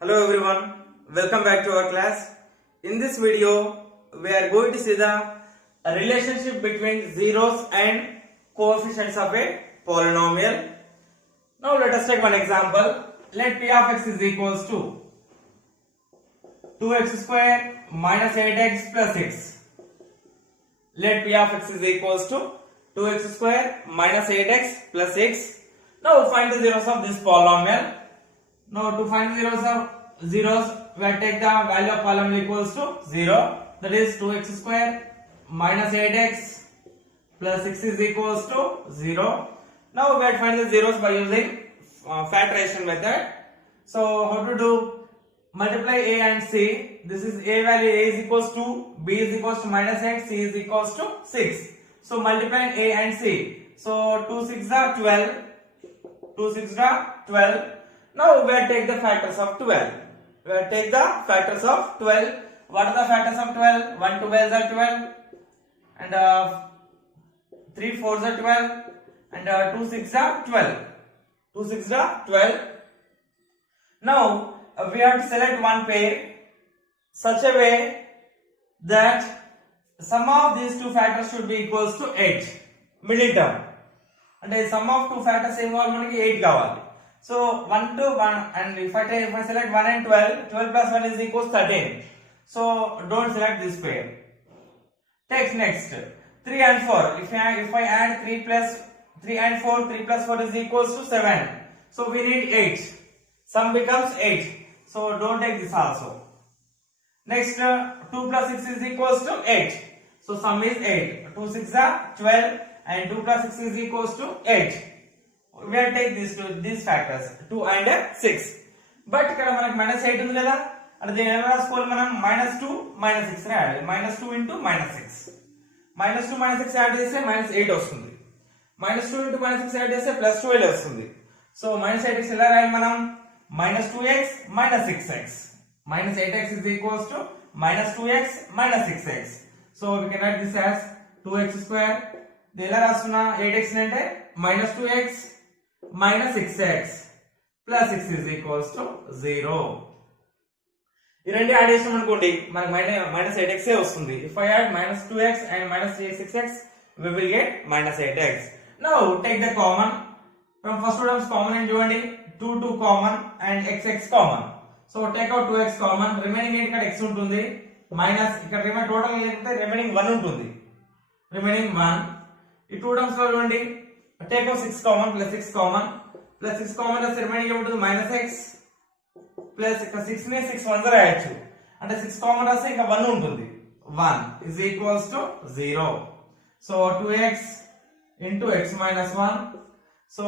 Hello everyone, welcome back to our class. In this video, we are going to see the relationship between zeros and coefficients of a polynomial. Now let us take one example. Let p of x is equals to 2x square minus 8x plus 6. Let p of x is equals to 2x square minus 8x plus 6. Now find the zeros of this polynomial. Now to find the zeros, we will take the value of polynomial equals to 0. That is 2x square minus 8x plus 6 is equals to 0. Now we will find the zeros by using factorization method. So how to do? Multiply a and c. This is a value, a is equals to, b is equals to minus 8, c is equals to 6. So multiply a and c. So 2 6 are 12. 2 6 are 12. Now we will take the factors of 12. We will take the factors of 12. What are the factors of 12? 1 12 are 12 and 3 4s are 12 and 2 6 are 12. 2 6 are 12. Now we have to select one pair such a way that sum of these two factors should be equals to 8. Middle term. And sum of two factors involve manaki 8 kavali. So 1 to 1, and if I select 1 and 12, 12 plus 1 is equals 13. So don't select this pair. Take next 3 and 4. If I add 3 and 4, 3 plus 4 is equals to 7. So we need 8. Sum becomes 8. So don't take this also. Next 2 plus 6 is equals to 8. So sum is 8. 2 6 are 12 and 2 plus 6 is equals to 8. We will take these factors 2 and 6. But ikkada manaku minus 8 undi kada, and then ela raskoli manam minus 2 minus 6 add. Minus 2 into minus 6. Minus 2 minus 6 add cheste minus 8 vastundi. Minus 2 into minus 6 add cheste plus 12 vastundi. So minus 8x ela rayali manam minus 2x minus 6x. Minus 8x is equals to minus 2x minus 6x. So we can write this as 2x square. This ela rastunna 8x ante minus 2x minus 6x plus 6 is equals to 0. ఈ రెండు add చేసాం అనుకోండి మనకు minus 8x ఏ వస్తుంది. If I add minus 2x and minus 6x, we will get minus 8x. Now take the common. From first two terms common and చూడండి 2 common and x common. So take out 2x common. Remaining ఇక్కడ x ఉంటుంది. Minus ఇక్కడ total లేకపోతే remaining 1 ఉంటుంది. Remaining 1. ఈ two terms లో చూడండి take out 6 common plus 6 common plus 6 common as remaining ఉంటుంది minus x plus 6 ని 6 1 రాయొచ్చు అంటే 6 common రాస్తే ఇంకా 1 ఉంటుంది 1 is equals to 0. So 2x into x minus 1. So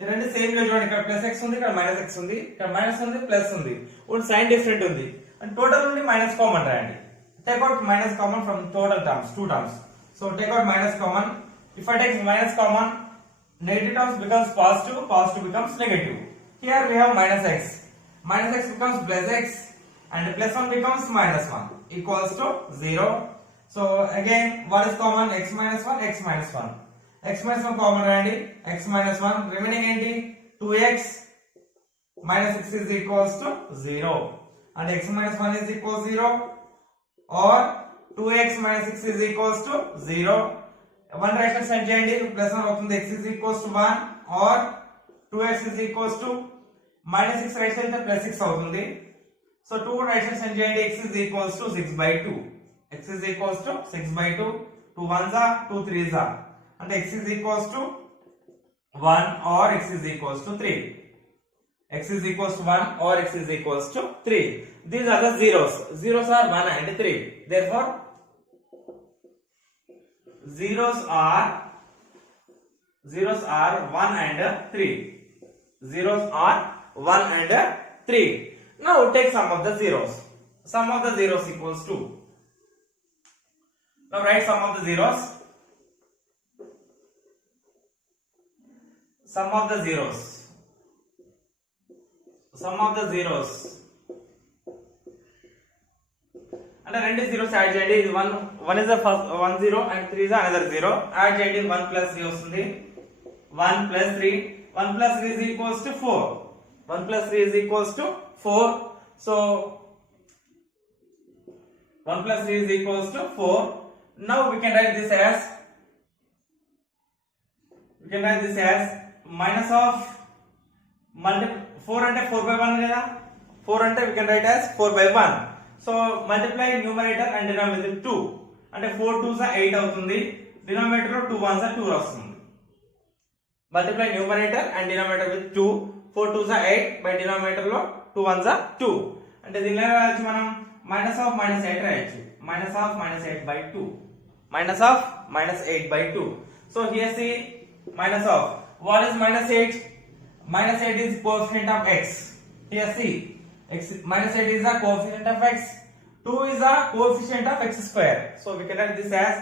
ఈ రెండు సేమ్ గా చూడండి ఇక్కడ ప్లస్ x ఉంది ఇక్కడ మైనస్ x ఉంది ఇక్కడ మైనస్ ఉంది ప్లస్ ఉంది ఒక సైన్ డిఫరెంట్ ఉంది అండ్ టోటల్ నుండి మైనస్ కామన్ రాయండి. Take out minus common from total terms two terms. So take out minus common. If I take minus common, negative terms becomes positive, positive becomes negative. Here we have minus x. Minus x becomes plus x and plus 1 becomes minus 1 equals to 0. So again what is common? X minus 1, x minus 1. X minus 1 common randi, x minus 1 remaining enti 2x minus 6 is equals to 0 and x minus 1 is equals 0 or 2x minus 6 is equals to 0. 1 right hand side చేయండి plus 1 అవుతుంది x is equals to 1 or 2x is equals to minus 6 right side plus 6 అవుతుంది. So 2 right hand side చేయండి x is equals to 6 by 2. x is equals to 6 by 2. 2 1s are 2 3s are and x is equals to 1 or x is equals to 3. x is equals to 1 or x is equals to 3. These are the zeros. Zeros are 1 and 3. Therefore zeros are 1 and 3. Zeros are 1 and 3. Now take sum of the zeros. Sum of the zeros equals to. Now write sum of the zeros. Sum of the zeros. Sum of the zeros. అంటే రెండు zeros add చేయండి. ఇది 1 is the first 1 0 and 3 is another 0. Add చేయండి 1 plus 3 వస్తుంది. 1 plus 3 is equals to 4. 1 plus 3 is equals to 4. So 1 plus 3 is equals to 4. Now we can write this as minus of 4 ante 4 by 1 kada, 4 ante we can write as 4 by 1. So multiply numerator and denominator with 2 ante 4 2s are 8 avutundi, denominator lo 2 1s are 2 vastundi. Multiply numerator and denominator with 2, 4 2s are 8 by denominator lo 2 1s are 2 ante దీనిలో రాయొచ్చు మనం minus of minus 8 రాయొచ్చు, minus of minus 8 by 2, minus of minus 8 by 2. So here see minus of, what is minus 8? Minus 8 is coefficient of x. Here see minus 8 is the coefficient of x, 2 is the coefficient of x square. So we can write this as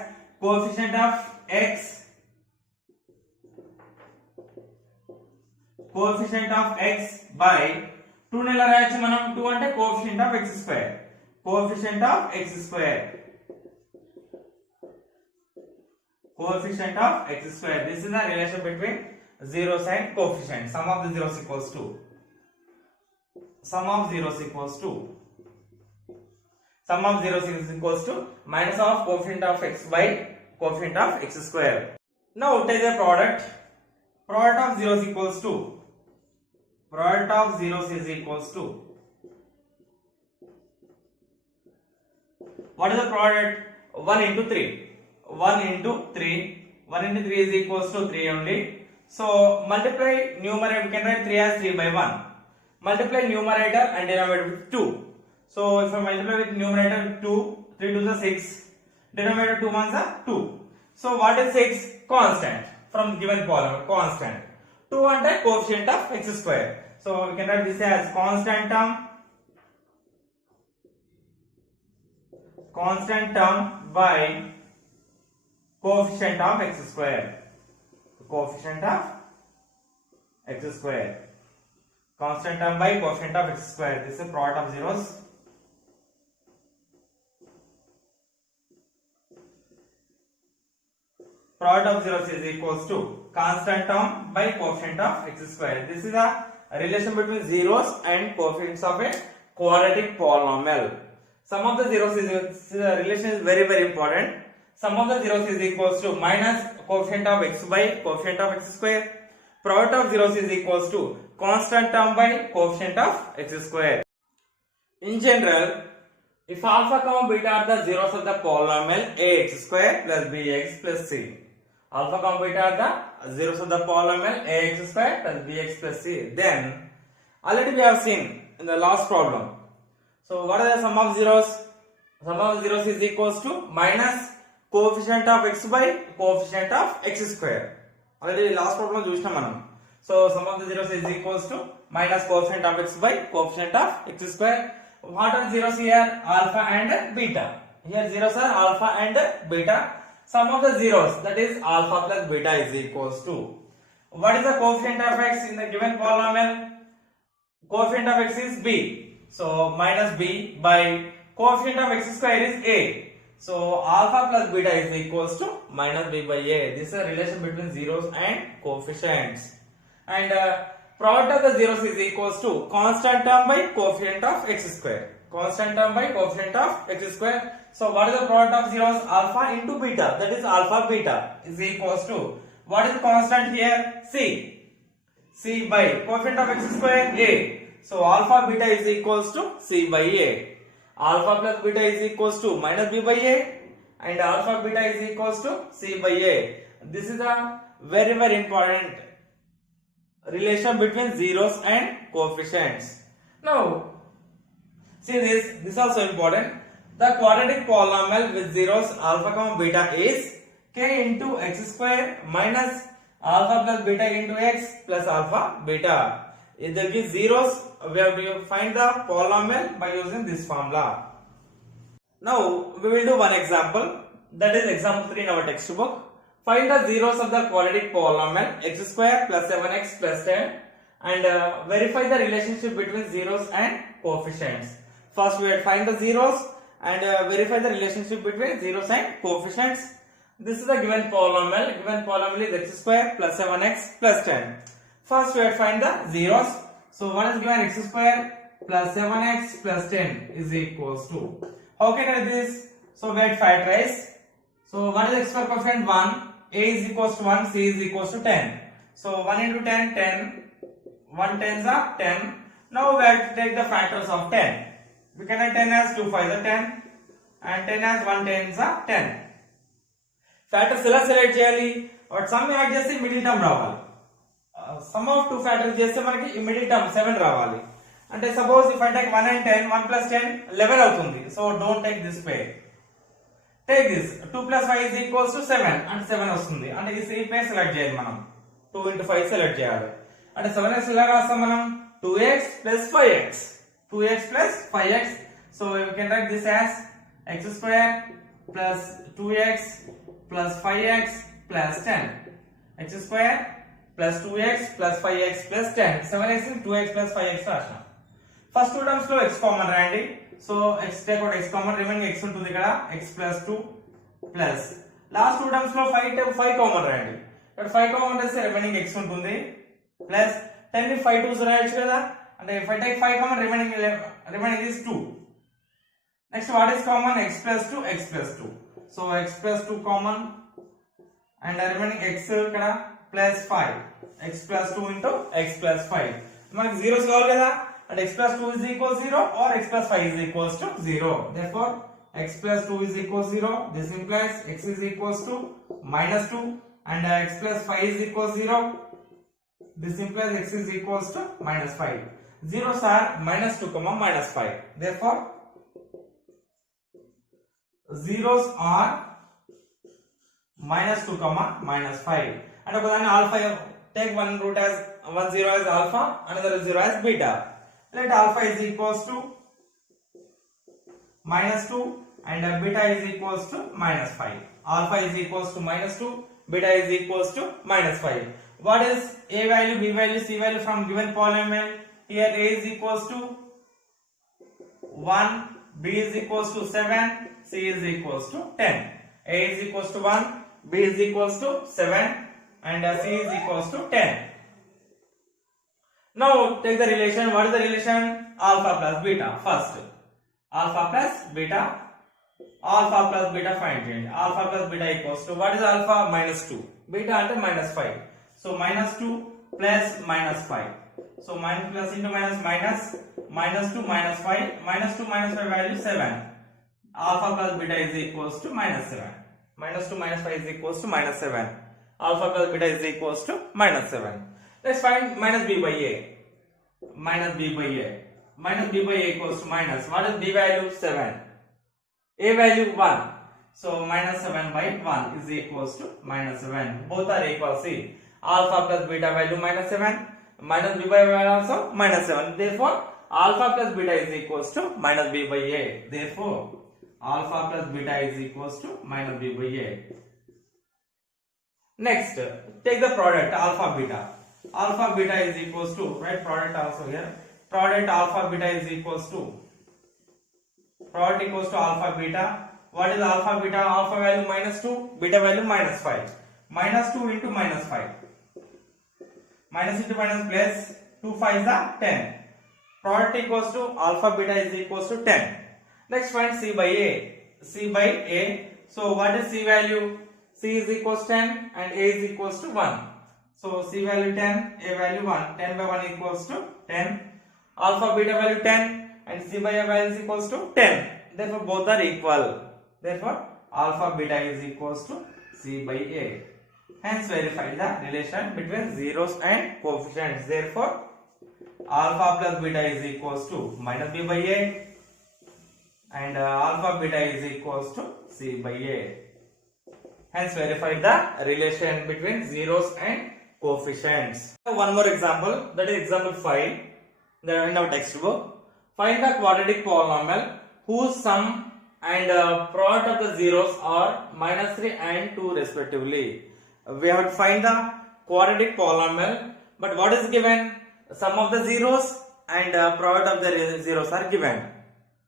coefficient of x, coefficient of x by 2 నెల రాయొచ్చు మనం, 2 అంటే coefficient of x square, coefficient of x square, coefficient of x square. This is the relation between zeros and coefficient. Sum of the zeros equals to minus of coefficient of x by coefficient of x square. Now take the product of zeros equals to, product of zeros is equals to, what is the product? 1 into 3, 1 into 3 is equals to 3 only. So multiply numerator, we can write 3 as 3 by 1. Multiply numerator and denominator with 2. So if I multiply with numerator with 2, 3 2s are 6, denominator 2 1s are 2. So what is 6? Constant from given polynomial, constant. 2 ante coefficient of x square. So we can write this as constant term by coefficient of x square, coefficient of x square, constant term by coefficient of x square. This is product of zeros. Product of zeros is equals to constant term by coefficient of x square. This is a relation between zeros and coefficients of a quadratic polynomial. Sum of the zeros is, relation is very important. Sum of the zeros is equals to minus coefficient of x by coefficient of x square. Product of zeros is equals to constant term by coefficient of x square. In general, if alpha comma beta are the zeros of the polynomial ax square plus bx plus c, alpha comma beta are the zeros of the polynomial ax square plus bx plus c, then already we have seen in the last problem. So what are the sum of zeros? Sum of zeros is equals to minus coefficient of x by coefficient of x square. Already last problem chusna manam. So sum of the zeros is equals to minus coefficient of x by coefficient of x square. What are zeros here? Alpha and beta. Here zeros are alpha and beta. Sum of the zeros, that is alpha plus beta, is equals to, what is the coefficient of x in the given polynomial? Coefficient of x is b. So minus b by coefficient of x square is a. So alpha plus beta is equals to minus b by a. This is a relation between zeros and coefficients. And product of the zeros is equals to constant term by coefficient of x square. Constant term by coefficient of x square. So what is the product of zeros? Alpha into beta, that is alpha beta, is equals to, what is the constant here? C. C by coefficient of x square a. So alpha beta is equals to c by a. Alpha plus beta is equals to minus b by a, and alpha beta is equals to c by a. This is a very important relation between zeros and coefficients. Now see this also important. The quadratic polynomial with zeros alpha comma beta is k into x square minus alpha plus beta into x plus alpha beta. If there is zeros, we have to find the polynomial by using this formula. Now we will do one example, that is example 3 in our textbook. Find the zeros of the quadratic polynomial x square plus 7x plus 10 and verify the relationship between zeros and coefficients. First we will find the zeros and verify the relationship between zeros and coefficients. This is the given polynomial. Given polynomial is x square plus 7x plus 10. First we will find the zeros. So what is given? X square plus 7x plus 10 is equals to. How can I do this? So get factorize. So what is x square coefficient? 1. A is equals to 1, C is equals to 10. So 1 into 10, 10. 1 tens are 10. Now we have to take the factors of 10. We can have 10 as 2 5s are 10 and 10 as 1 tens are 10. Factors ఎలా select చేయాలి? What some add చేసి middle term రావాలి. Some of two factors చేస్తే మనకి middle term 7 రావాలి. అంటే suppose if I take 1 and 10, 1 plus 10 11 అవుతుంది. So don't take this pair. Take this 2 plus 5 is equals to 7 అంటే 7 వస్తుంది. అంటే ఈ సి పేర్ సెలెక్ట్ చేయాలి మనం. 2 into 5 సెలెక్ట్ చేయాలి. అంటే 7x ఎలా రాస్తాం మనం? 2x plus 5x. 2x plus 5x. So we can write this as x square plus 2x plus 5x plus 10. X square plus 2x plus 5x plus 10. 7x is 2x plus 5x రాసిన. First two terms లో x common రాయండి. So x take out x common, remaining x ఉంటుంది ఇక్కడ x plus 2 plus last two terms లో 5 common రాయండి. ఇక్కడ 5 common రాస్తే remaining x ఉంటుంది ప్లస్ 10 ని 5 2s రాయొచ్చు కదా. అంటే if I take 5 common, remaining is 2. Next what is common? x plus 2 x plus 2. So x plus 2 common and remaining x ఇక్కడ plus 5. x plus 2 into x plus 5. మనకి zeros కావాలి కదా. అంటే x plus 2 is equals 0 or x plus 5 is equals to 0. Therefore x plus 2 is equals 0. This implies x is equals to minus 2 and x plus 5 is equals 0. This implies x is equals to minus 5. Zeros are minus 2 comma minus 5. Therefore zeros are minus 2 comma minus 5. And then alpha, take one root as one zero as alpha, another zero as beta. Let alpha is equals to minus 2 and beta is equals to minus 5. Alpha is equals to minus 2, beta is equals to minus 5. What is a value, b value, c value from given polynomial? Here a is equals to 1, b is equals to 7, c is equals to 10. A is equals to 1, b is equals to 7 and c is equals to 10. Now take the relation. What is the relation? Alpha plus beta. First alpha plus beta. Alpha plus beta find it. Alpha plus beta equals to, what is alpha? Minus 2. Beta ante minus 5. So minus 2 plus minus 5. So minus plus into minus minus. Minus 2 minus 5. Minus 2 minus 5 value 7. Alpha plus beta is equals to minus 7. Minus 2 minus 5 is equals to minus 7. Alpha plus beta is equals to minus 7. Let's find minus b by a. Minus b by a. Minus b by a equals to minus. What is b value? 7. A value 1. So minus 7 by 1 is equals to minus 7. Both are equal. See, alpha plus beta value minus 7. Minus b by a also minus 7. Therefore, alpha plus beta is equals to minus b by a. Therefore, alpha plus beta is equals to minus b by a. Next, take the product alpha beta. Alpha beta is equals to, write product also here. Product alpha beta is equals to, product equals to alpha beta. What is alpha beta? Alpha value minus 2, beta value minus 5. Minus 2 into minus 5. Minus into minus plus 2 5s are 10. Product equals to alpha beta is equals to 10. Next find c by a. C by a. So what is c value? C is equals 10 and a is equals to 1. So c value 10, a value 1. 10 by 1 equals to 10. Alpha beta value 10 and c by a value is equals to 10. Therefore both are equal. Therefore alpha beta is equals to c by a. Hence verify the relation between zeros and coefficients. Therefore alpha plus beta is equals to minus b by a and alpha beta is equals to c by a. Hence verify the relation between zeros and coefficients. One more example, that is example 5 in our textbook. Find the quadratic polynomial whose sum and product of the zeros are minus 3 and 2 respectively. We have to find the quadratic polynomial, but what is given? Sum of the zeros and product of the zeros are given.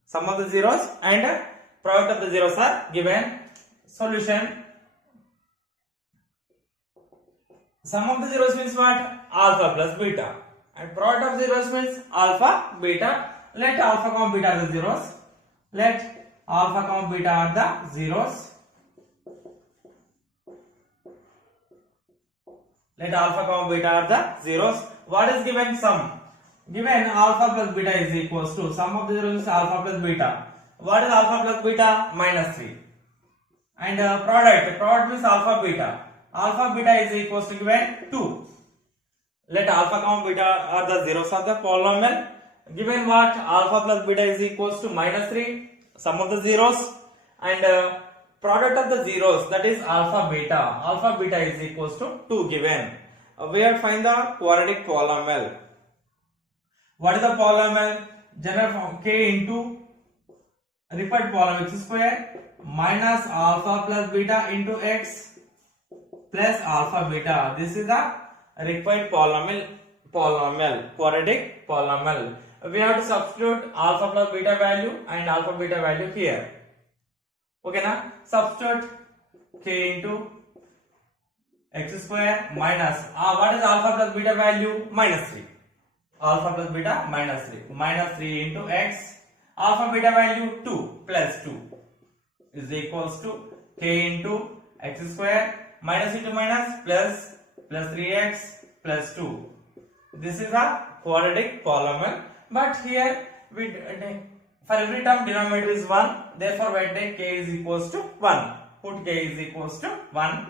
Sum of the zeros and product of the zeros are given. Solution. Sum of the zeros means what? Alpha plus beta. And product of zeros means alpha, beta. let alpha comma beta are the zeros. Let alpha comma beta are the zeros. Let alpha comma beta are the zeros. What is given? Sum. Given alpha plus beta is equals to sum of the zeros is alpha plus beta. What is alpha plus beta? Minus 3. And product means alpha beta. Alpha beta is equals to given 2. Let alpha comma beta are the zeros of the polynomial. Given what? Alpha plus beta is equals to minus 3. Sum of the zeros. And product of the zeros, that is alpha beta. Alpha beta is equals to 2 given. We have to find the quadratic polynomial. What is the polynomial? General form k into repeat polynomial x square minus alpha plus beta into x plus alpha beta. This is the required polynomial, quadratic polynomial. We have to substitute alpha plus beta value and alpha beta value here. Okay na? Substitute k into x square minus what is alpha plus beta value? Minus 3. Alpha plus beta minus 3. Minus 3 into x. Alpha beta value 2 plus 2 is equals to k into x square minus into minus plus 3x plus 2. This is a quadratic polynomial. But here we for every term denominator is 1. Therefore we take k is equals to 1. Put k is equals to 1.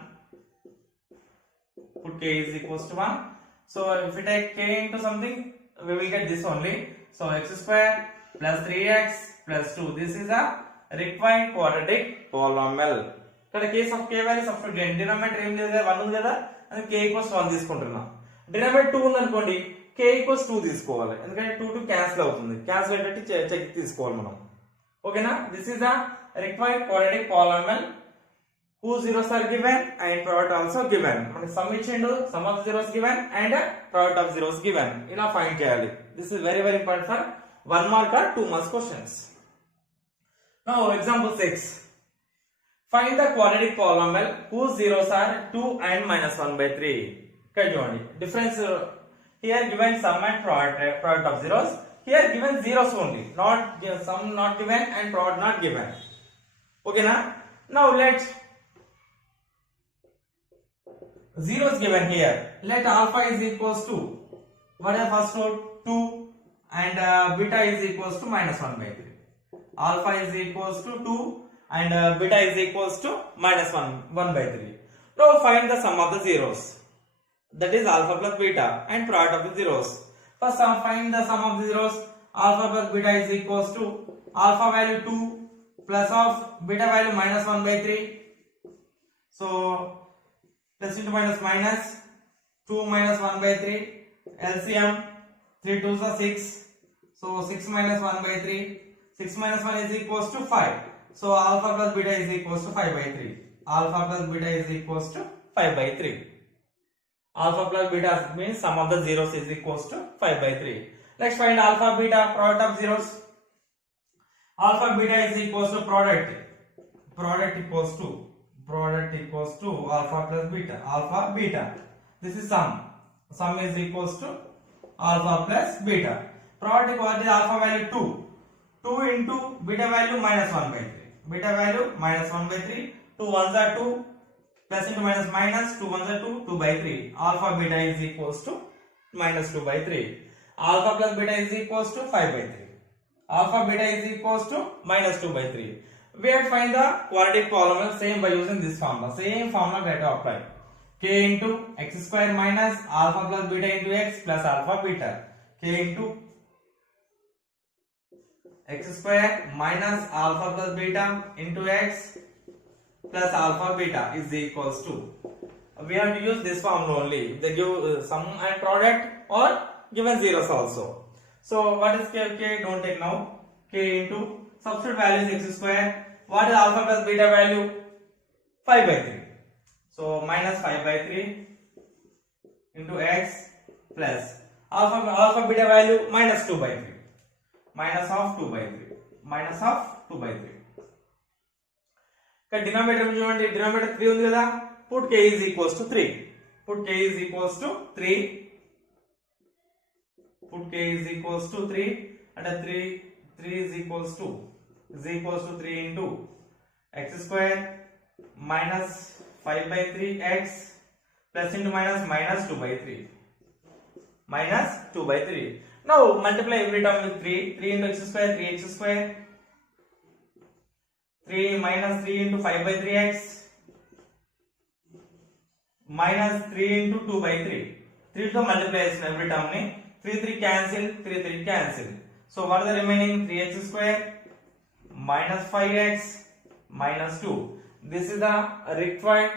Put k is equals to 1. So if we take k into something, we will get this only. So x square plus 3x plus 2. This is a required quadratic polynomial. In case of k value substitute denominator em cheyada 1 ఉంది కదా అందుకే k equals 1 తీసుకుంటున్నా. Denominator 2 ఉంది అనుకోండి k equals 2 తీసుకోవాలి ఎందుకంటే 2 cancel అవుతుంది. Cancel అయ్యేటట్టు చెక్ తీసుకోవాలి మనం. ఓకేనా? This is a required quadratic polynomial whose zeros are given and product also given. మనకి sum ఇచ్చిండు, sum of zeros given and product of zeros given. ఇలా ఫైండ్ చేయాలి. This is very important for 1 mark or 2 marks questions. Now example 6. Find the quadratic polynomial whose zeros are 2 and minus 1 by 3. ఇక్కడ చూడండి difference here given sum and product of zeros. Here given zeros only, not sum not given and product not given. Okay na? Now let zeros given here. Let alpha is equals to what is first root 2 and beta is equals to minus 1 by 3. Alpha is equals to 2 and beta is equals to minus 1 by 3. Now find the sum of the zeros. That is alpha plus beta and product of the zeros. First find the sum of the zeros. Alpha plus beta is equals to alpha value 2 plus of beta value minus 1 by 3. So plus into minus 2 minus 1 by 3. LCM 3 2s are 6. So 6 minus 1 by 3. 6 minus 1 is equals to 5. So alpha plus beta is equals to 5 by 3. Alpha plus beta is equals to 5 by 3. Alpha plus beta means sum of the zeros is equals to 5 by 3. Let's find alpha beta product of zeros. Alpha beta is equals to product equals to alpha plus beta. Alpha beta. This is sum. Sum is equals to alpha plus beta. Product what is alpha value 2. 2 into beta value minus 1 by 3. Beta value minus 1 by 3. 2 ones are 2. Plus into minus 2 ones are 2. 2 by 3. Alpha beta is equals to minus 2 by 3. Alpha plus beta is equals to 5 by 3. Alpha beta is equals to minus 2 by 3. We have to find the quadratic polynomial same by using this formula. Same formula we have to apply. K into x square minus alpha plus beta into x plus alpha beta. K into x square minus alpha plus beta into x plus alpha beta is equals to. We have to use this formula only. They give sum and product or given zeros also. So what is k? Don't take now. K into substitute value is x square. What is alpha plus beta value? 5 by 3. So minus 5 by 3 into x plus alpha beta value minus 2 by 3. Minus of 2 by 3. Minus of 2 by 3. Denominator చూడండి, denominator 3 ఉంది కదా. Put k is equals to 3. Put k is equals to 3. Put k is equals to 3. and 3 is equals to 3 into x square minus 5 by 3 x plus into minus 2 by 3 minus 2 by 3. Now multiply every term with 3 into x square 3x square 3 minus 3 into 5 by 3x minus 3 into 2 by 3. 3 to multiply every term ni 3 cancel 3 cancel. So what is the remaining? 3x square minus 5x minus 2. This is the required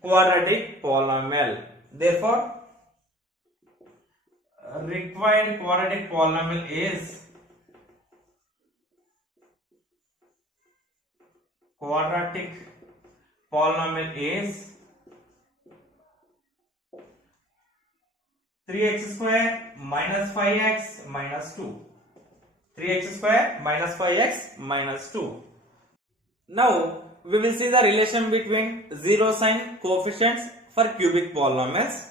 quadratic polynomial. Therefore required quadratic polynomial is 3x square minus 5x minus 2. 3x square minus 5x minus 2. Now we will see the relation between zero sign coefficients for cubic polynomials.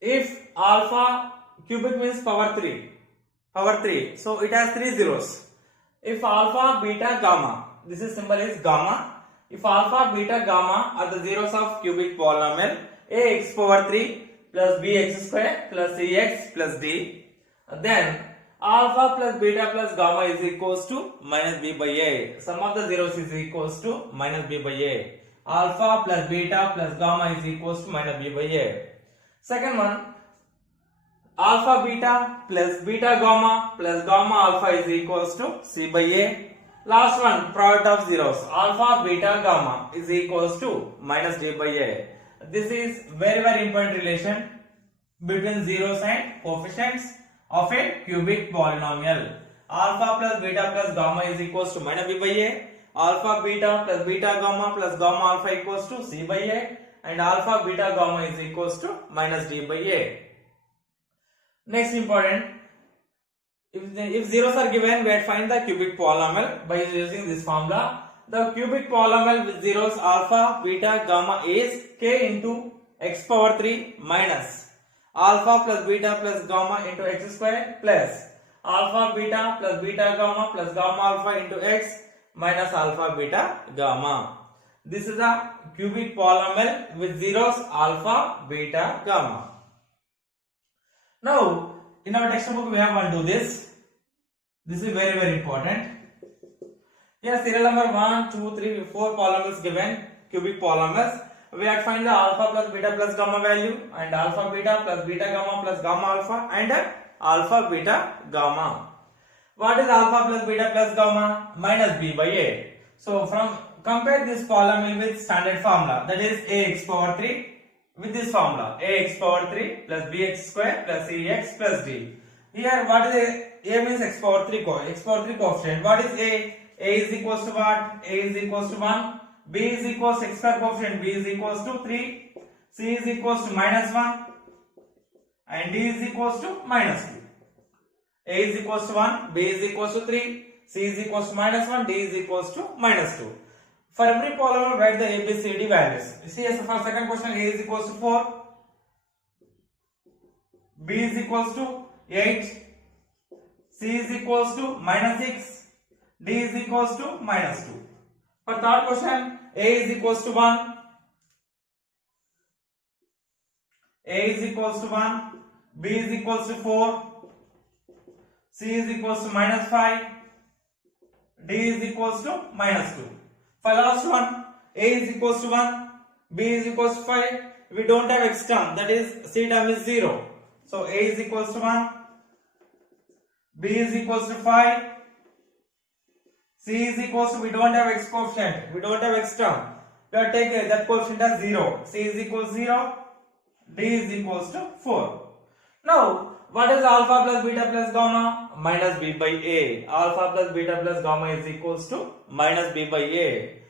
If alpha cubic means power 3, so it has 3 zeros. If alpha, beta, gamma, this is symbol is gamma. If alpha, beta, gamma are the zeros of cubic polynomial, ax power 3 plus bx square plus cx plus d, then alpha plus beta plus gamma is equals to minus b by a. Sum of the zeros is equals to minus b by a. Alpha plus beta plus gamma is equals to minus b by a. Second one, alpha beta plus beta gamma plus gamma alpha is equals to c by a. Last one, product of zeros, alpha beta gamma is equals to minus d by a. This is very important relation between zeros and coefficients of a cubic polynomial. Alpha plus beta plus gamma is equals to minus b by a. Alpha beta plus beta gamma plus gamma alpha equals to c by a, and alpha beta gamma is equals to minus d by a. Next important, if zeros are given, we have to find the cubic polynomial by using this formula. The cubic polynomial with zeros alpha, beta, gamma is k into x power 3 minus alpha plus beta plus gamma into x square plus alpha beta plus beta gamma plus gamma alpha into x minus alpha beta gamma. This is the cubic polynomial with zeros alpha, beta, gamma. Now in our textbook we have to do this. This is very important. Here serial number 1, 2, 3, 4 polynomials given, cubic polynomials. We have to find the alpha plus beta plus gamma value, and alpha beta plus beta gamma plus gamma alpha, and alpha beta gamma. What is alpha plus beta plus gamma? Minus b by a. So from compare this polynomial with standard formula, that is ax power 3 with this formula, ax power 3 plus bx square plus cx plus d. Here what is a means x power 3 coefficient. What is a? A is equals to what? A is equals to 1. B is equals to x square coefficient. B is equals to 3. C is equals to minus 1. And D is equals to minus 2. A is equals to 1. B is equals to 3. C is equals to minus 1. D is equals to minus 2. For every polynomial, write the ABCD values. You see, as for second question, A is equals to 4. B is equals to 8. C is equals to minus 6. D is equals to minus 2. For third question, A is equals to 1. A is equals to 1. B is equals to 4. C is equals to minus 5. D is equals to minus 2. For last one, A is equals to 1. B is equals to 5. We don't have x term, that is C term is 0. So A is equals to 1. B is equals to 5. C is equals to, we don't have x coefficient, we don't have x term. We have taken that coefficient as 0. C is equals to 0. D is equals to 4. Now, what is alpha plus beta plus gamma? Minus b by a. Alpha plus beta plus gamma is equals to minus b by a.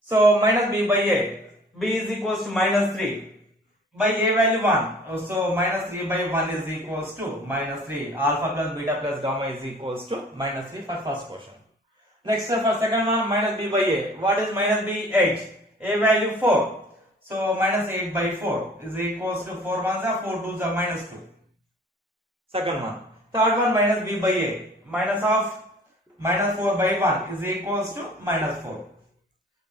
So, minus b by a. B is equals to minus 3. By a value 1. So, minus 3 by 1 is equals to minus 3. Alpha plus beta plus gamma is equals to minus 3 for first question. Next for second one, minus b by a. What is minus b? 8. A value 4. So minus 8 by 4 is equals to 4 ones are 4 twos are minus 2. Second one. Third one minus b by a. Minus of minus 4 by 1 is equals to minus 4.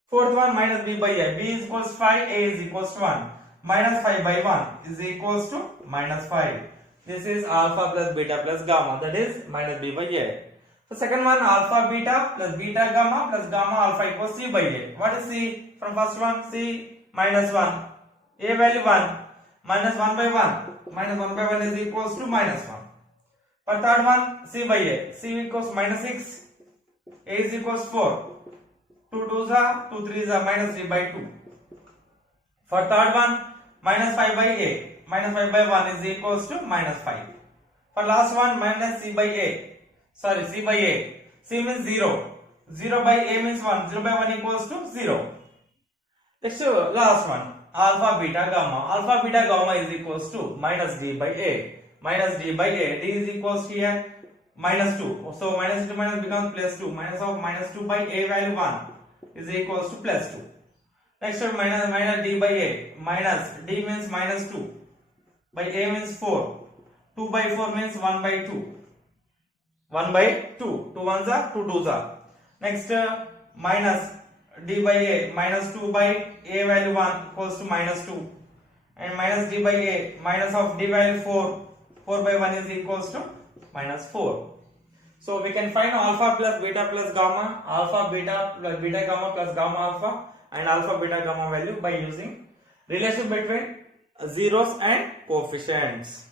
Fourth one minus b by a. B is equals to 5, a is equals to 1. Minus 5 by 1 is equals to minus 5. This is alpha plus beta plus gamma, that is minus b by a. So second one, alpha beta plus beta gamma plus gamma alpha equals c by a. What is c? From first one, c minus 1. A value 1. Minus 1 by 1. Minus 1 by 1 is equals to minus 1. For third one, c by a. C equals minus 6. A is equals 4. 2 2s are 2 3s are minus 3 by 2. For third one, minus 5 by a. Minus 5 by 1 is equals to minus 5. For last one, minus c by a. Sorry, c by a. C means 0. 0 by a means 1. 0 by 1 equals to 0. Next, last one, alpha beta gamma. Alpha beta gamma is equals to minus d by a. Minus d by a. D is equals to here minus 2. So minus 2 minus becomes plus 2. Minus of minus 2 by a value 1 is equals to plus 2. Next one, minus d by a. Minus d means minus 2. By a means 4. 2 by 4 means 1 by 2. 1 by 2. 2 ones are 2 2s are. Next, minus d by a. Minus 2 by a value 1 equals to minus 2. And minus d by a. Minus of d value 4. 4 by 1 is equals to minus 4. So we can find alpha plus beta plus gamma, alpha beta plus beta gamma plus gamma alpha, and alpha beta gamma value by using relation between zeros and coefficients.